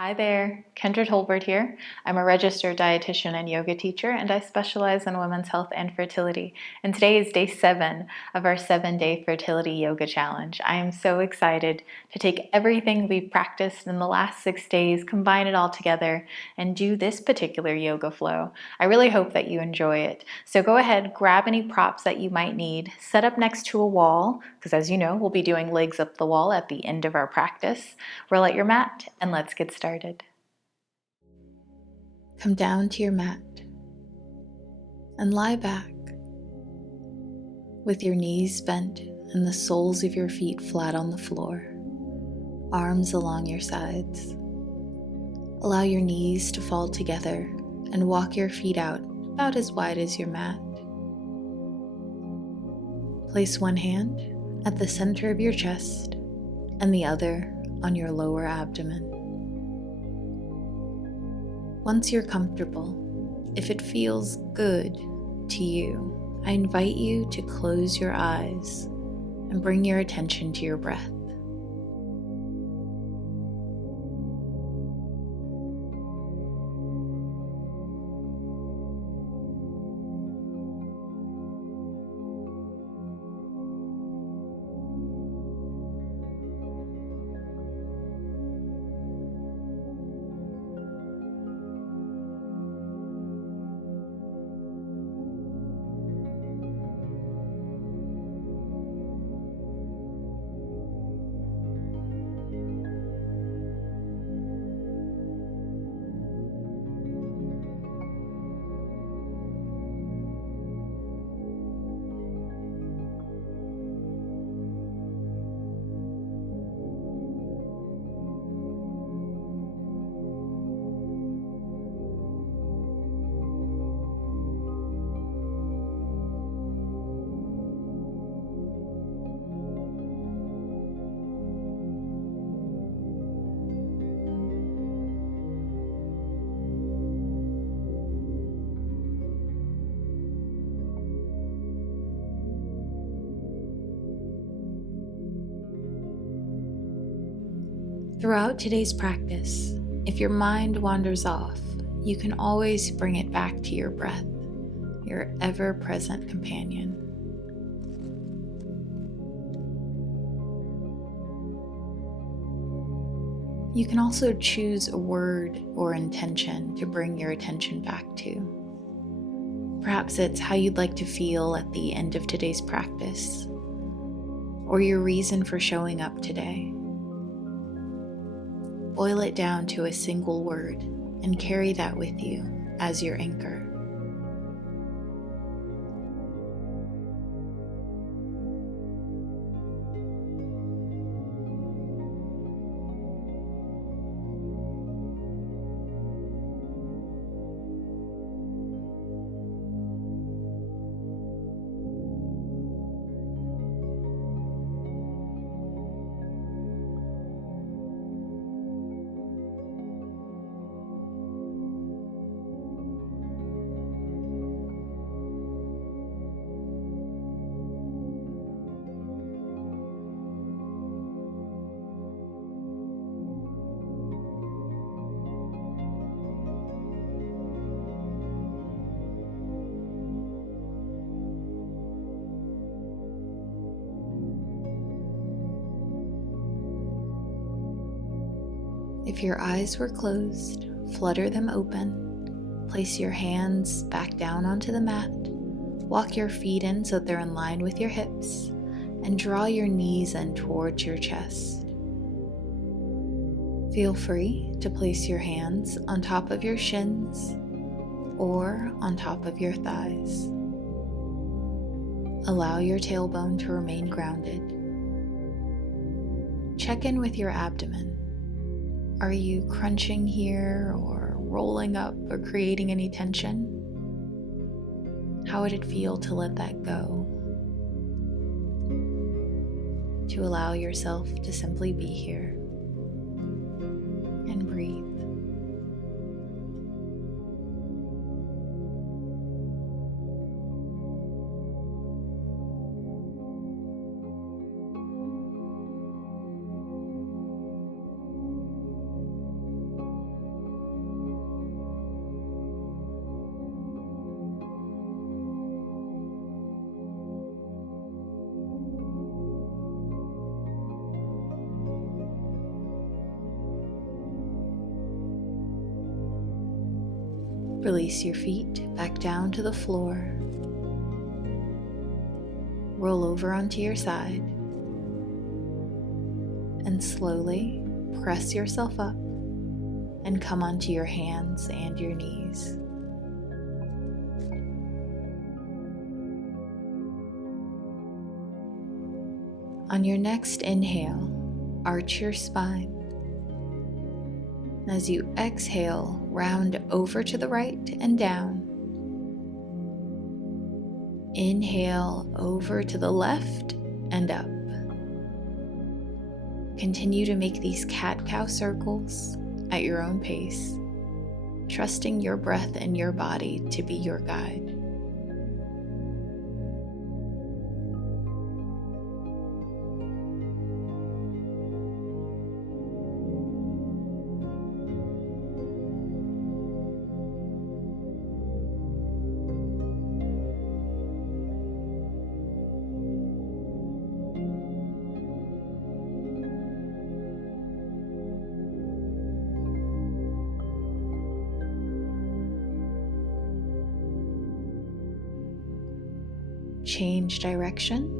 Hi there, Kendra Tolbert here. I'm a registered dietitian and yoga teacher, and I specialize in women's health and fertility. And today is day 7 of our 7-day fertility yoga challenge. I am so excited to take everything we've practiced in the last 6 days, combine it all together, and do this particular yoga flow. I really hope that you enjoy it. So go ahead, grab any props that you might need, set up next to a wall, because as you know, we'll be doing legs up the wall at the end of our practice. Roll out your mat, and let's get started. Come down to your mat and lie back with your knees bent and the soles of your feet flat on the floor, arms along your sides. Allow your knees to fall together and walk your feet out about as wide as your mat. Place one hand at the center of your chest and the other on your lower abdomen. Once you're comfortable, if it feels good to you, I invite you to close your eyes and bring your attention to your breath. Throughout today's practice, if your mind wanders off, you can always bring it back to your breath, your ever-present companion. You can also choose a word or intention to bring your attention back to. Perhaps it's how you'd like to feel at the end of today's practice, or your reason for showing up today. Boil it down to a single word and carry that with you as your anchor. If your eyes were closed, flutter them open. Place your hands back down onto the mat. Walk your feet in so they're in line with your hips, and draw your knees in towards your chest. Feel free to place your hands on top of your shins or on top of your thighs. Allow your tailbone to remain grounded. Check in with your abdomen. Are you crunching here or rolling up or creating any tension? How would it feel to let that go? To allow yourself to simply be here and breathe. Release your feet back down to the floor. Roll over onto your side and slowly press yourself up and come onto your hands and your knees. On your next inhale, arch your spine. As you exhale, round over to the right and down. Inhale over to the left and up. Continue to make these cat-cow circles at your own pace, trusting your breath and your body to be your guide. Change direction.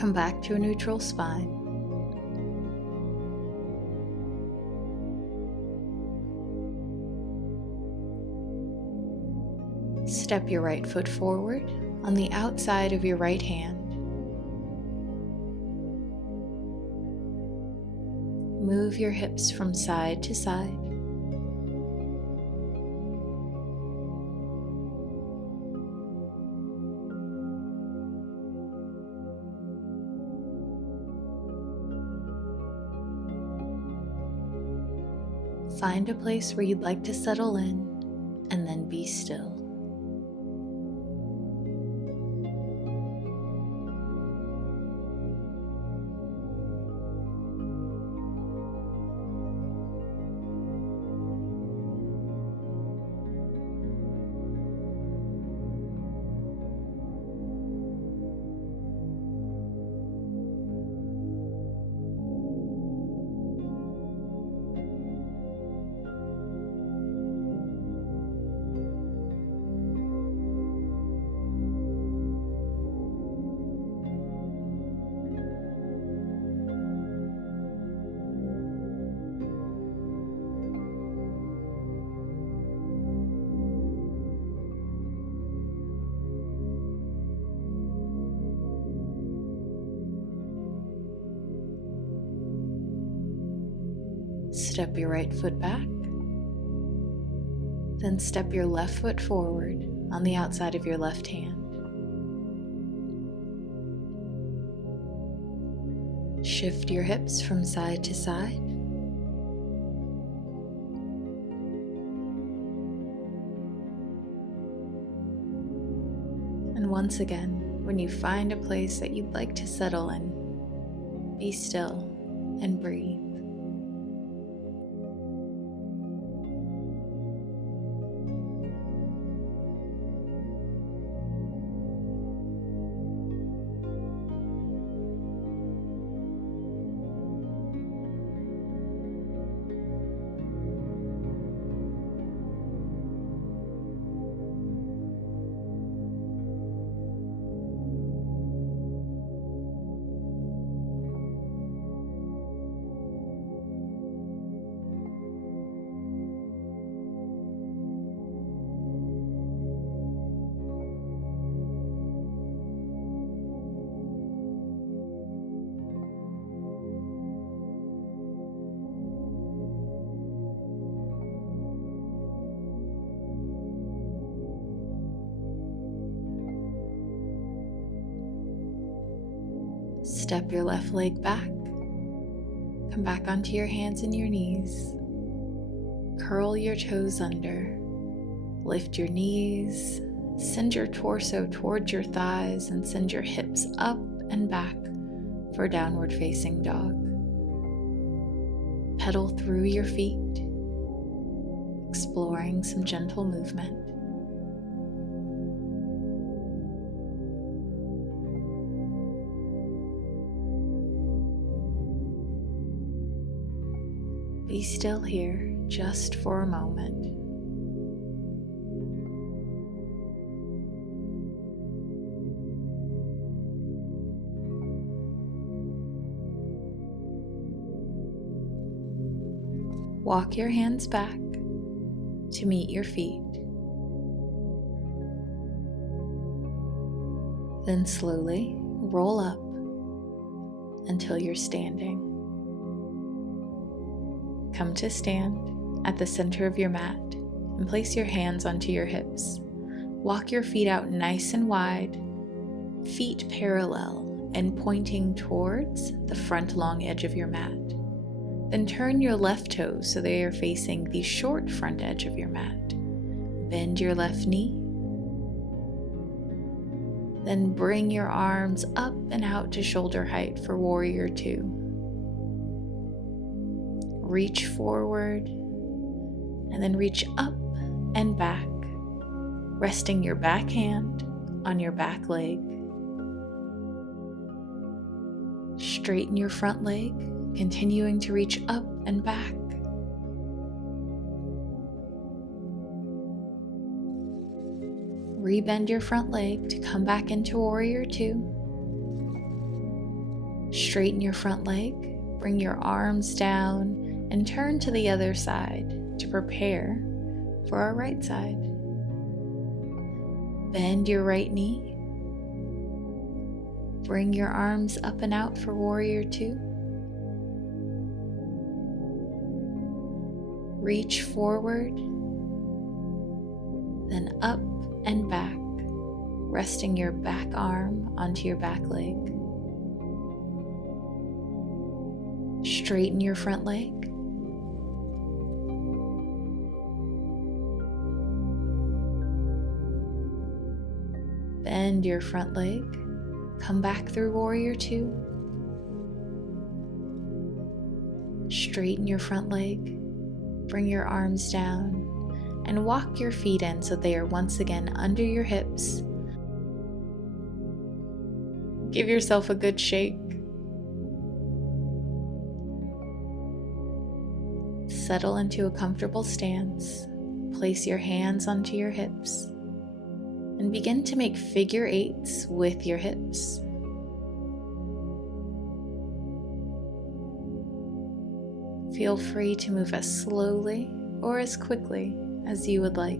Come back to a neutral spine. Step your right foot forward on the outside of your right hand. Move your hips from side to side. Find a place where you'd like to settle in, and then be still. Step your right foot back, then step your left foot forward on the outside of your left hand. Shift your hips from side to side. And once again, when you find a place that you'd like to settle in, be still and breathe. Step your left leg back. Come back onto your hands and your knees. Curl your toes under. Lift your knees. Send your torso towards your thighs and send your hips up and back for downward facing dog. Pedal through your feet, exploring some gentle movement. Be still here just for a moment. Walk your hands back to meet your feet. Then slowly roll up until you're standing. Come to stand at the center of your mat and place your hands onto your hips. Walk your feet out nice and wide, feet parallel and pointing towards the front long edge of your mat. Then turn your left toes so they are facing the short front edge of your mat. Bend your left knee. Then bring your arms up and out to shoulder height for warrior two. Reach forward and then reach up and back, resting your back hand on your back leg. Straighten your front leg, continuing to reach up and back. Rebend your front leg to come back into warrior two. Straighten your front leg, bring your arms down, and turn to the other side to prepare for our right side. Bend your right knee. Bring your arms up and out for warrior two. Reach forward, then up and back, resting your back arm onto your back leg. Straighten your front leg. Bend your front leg. Come back through warrior two. Straighten your front leg. Bring your arms down and walk your feet in so they are once again under your hips. Give yourself a good shake. Settle into a comfortable stance. Place your hands onto your hips and begin to make figure eights with your hips. Feel free to move as slowly or as quickly as you would like.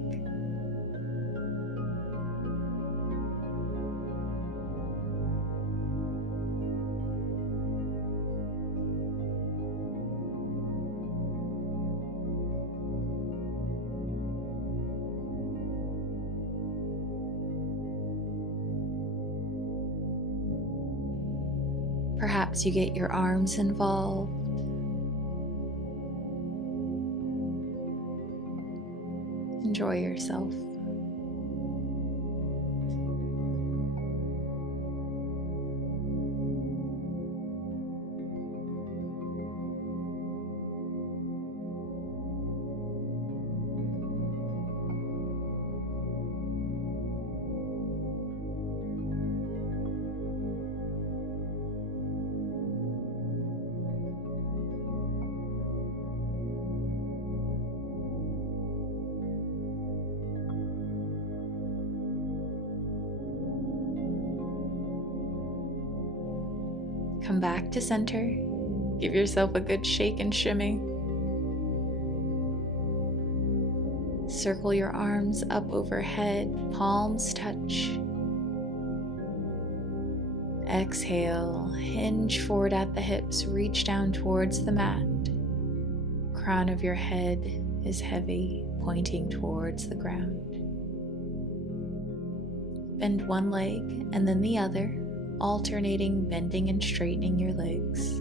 Perhaps you get your arms involved. Enjoy yourself. Come back to center. Give yourself a good shake and shimmy. Circle your arms up overhead, palms touch. Exhale, hinge forward at the hips, reach down towards the mat. Crown of your head is heavy, pointing towards the ground. Bend one leg and then the other. alternating bending and straightening your legs.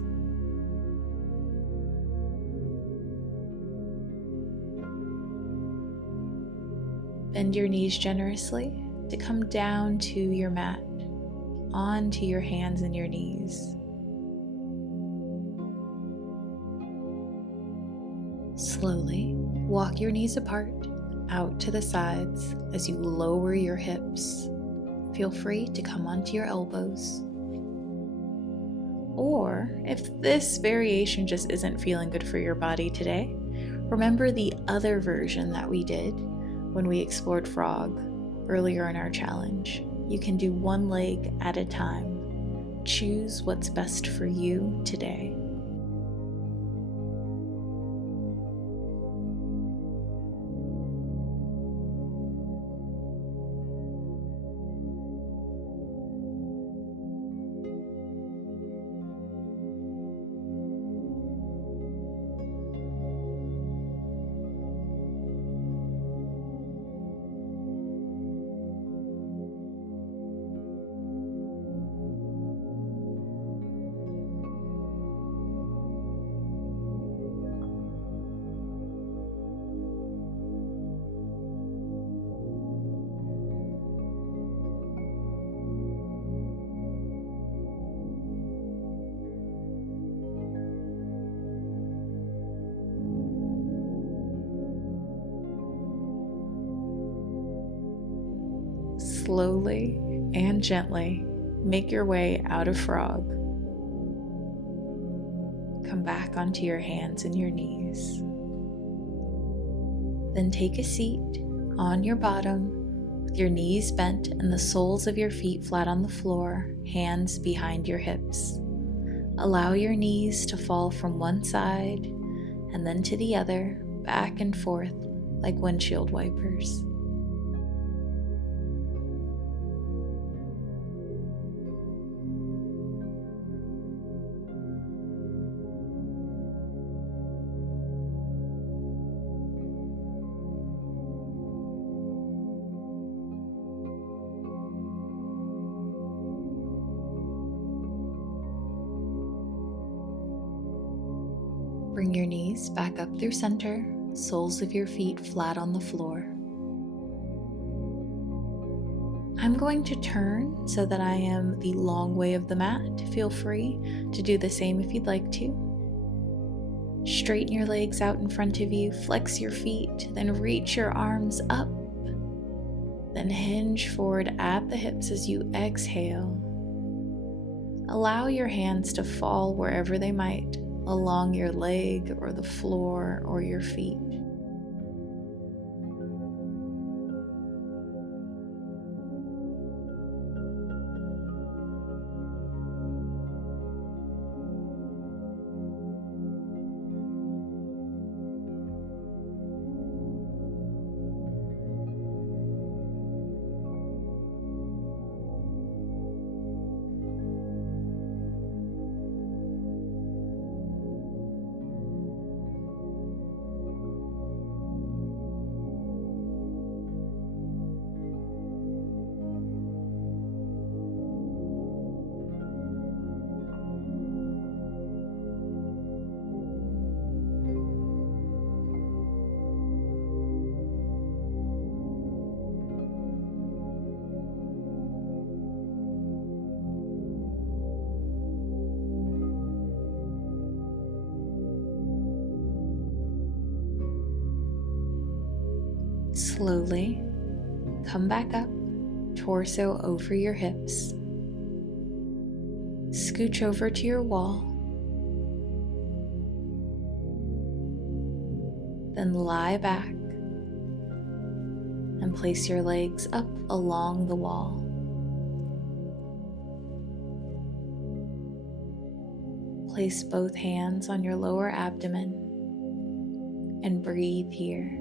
Bend your knees generously to come down to your mat, onto your hands and your knees. Slowly walk your knees apart, out to the sides as you lower your hips. Feel free to come onto your elbows. Or if this variation just isn't feeling good for your body today, remember the other version that we did when we explored frog earlier in our challenge. You can do one leg at a time. Choose what's best for you today. Slowly and gently make your way out of frog. Come back onto your hands and your knees. Then take a seat on your bottom with your knees bent and the soles of your feet flat on the floor, hands behind your hips. Allow your knees to fall from one side and then to the other, back and forth like windshield wipers. Bring your knees back up through center, soles of your feet flat on the floor. I'm going to turn so that I am the long way of the mat. Feel free to do the same if you'd like to. Straighten your legs out in front of you, flex your feet, then reach your arms up. Then hinge forward at the hips as you exhale. Allow your hands to fall wherever they might, along your leg or the floor or your feet. Slowly come back up, torso over your hips. Scooch over to your wall. Then lie back and place your legs up along the wall. Place both hands on your lower abdomen and breathe here.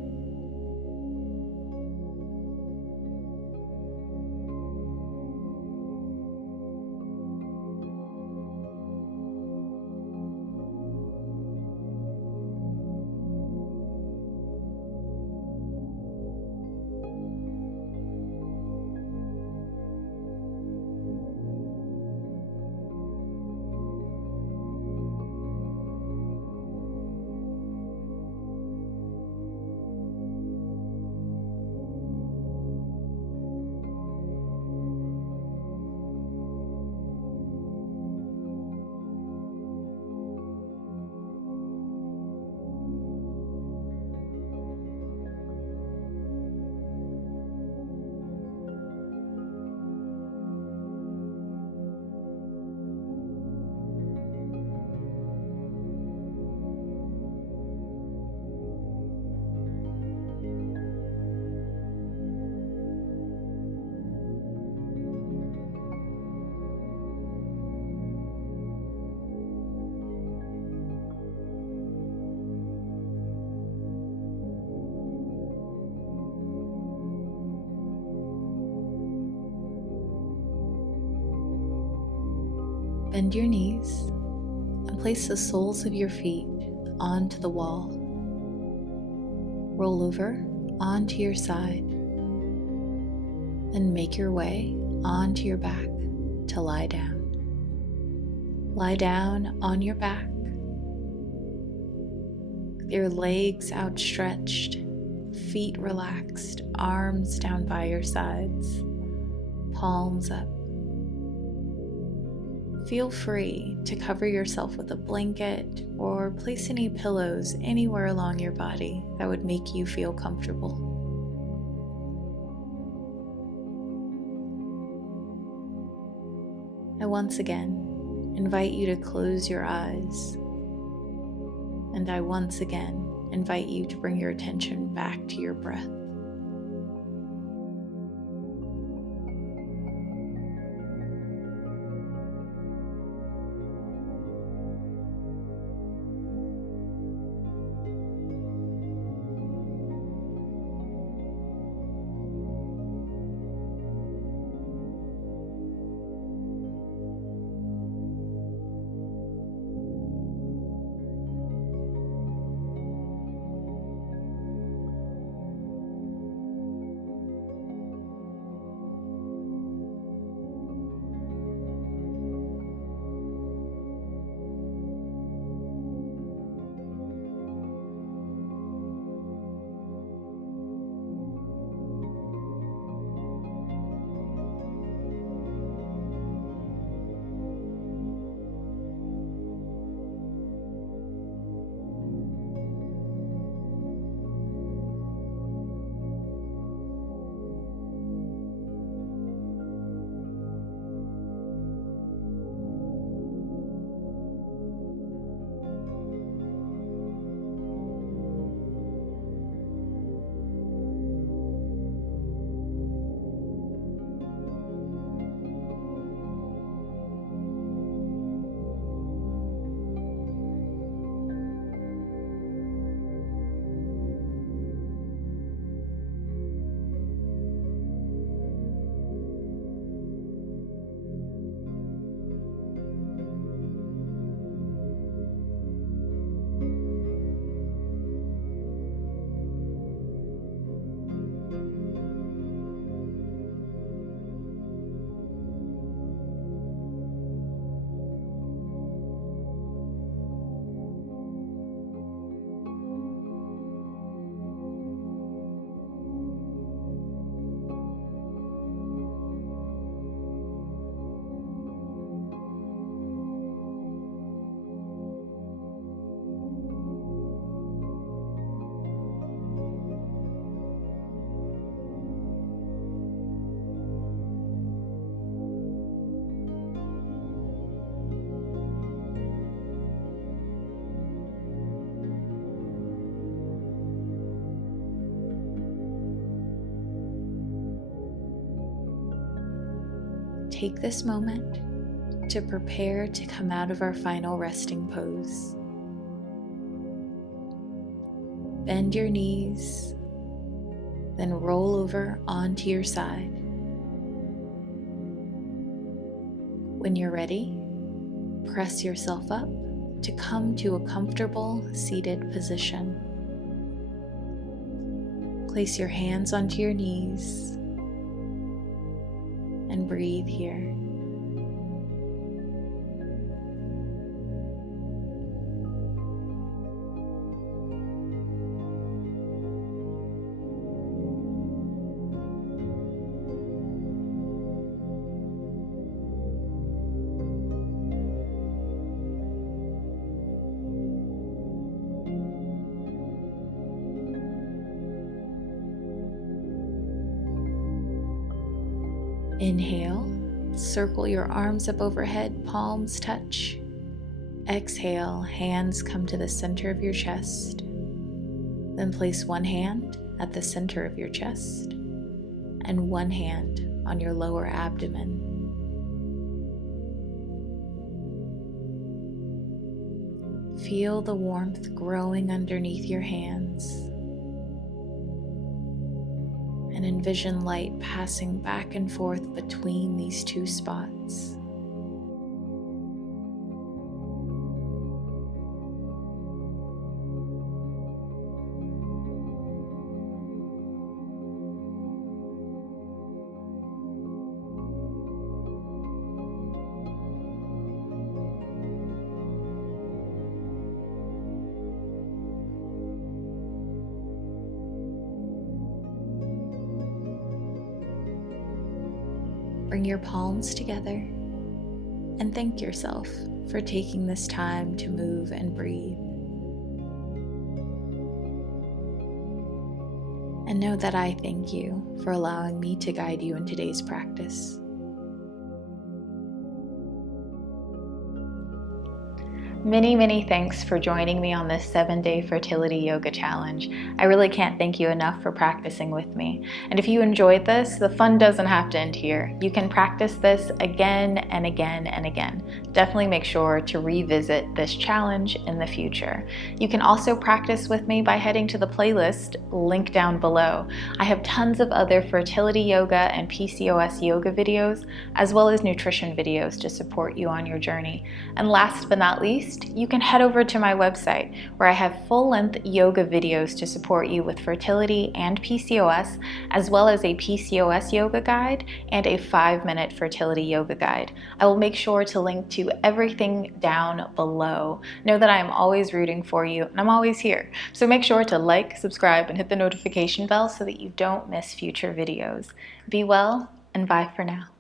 Bend your knees and place the soles of your feet onto the wall. Roll over onto your side and make your way onto your back to lie down. Lie down on your back, with your legs outstretched, feet relaxed, arms down by your sides, palms up. Feel free to cover yourself with a blanket or place any pillows anywhere along your body that would make you feel comfortable. I once again invite you to close your eyes, and I once again invite you to bring your attention back to your breath. Take this moment to prepare to come out of our final resting pose. Bend your knees, then roll over onto your side. When you're ready, press yourself up to come to a comfortable seated position. Place your hands onto your knees and breathe here. Inhale, circle your arms up overhead, palms touch. Exhale, hands come to the center of your chest. Then place one hand at the center of your chest and one hand on your lower abdomen. Feel the warmth growing underneath your hands. And envision light passing back and forth between these two spots. Bring your palms together and thank yourself for taking this time to move and breathe. And know that I thank you for allowing me to guide you in today's practice. Many, many thanks for joining me on this 7-day fertility yoga challenge. I really can't thank you enough for practicing with me. And if you enjoyed this, the fun doesn't have to end here. You can practice this again and again and again. Definitely make sure to revisit this challenge in the future. You can also practice with me by heading to the playlist link down below. I have tons of other fertility yoga and PCOS yoga videos, as well as nutrition videos to support you on your journey. And last but not least, you can head over to my website where I have full-length yoga videos to support you with fertility and PCOS, as well as a PCOS yoga guide and a 5-minute fertility yoga guide. I will make sure to link to everything down below. Know that I am always rooting for you and I'm always here. So make sure to like, subscribe, and hit the notification bell so that you don't miss future videos. Be well and bye for now.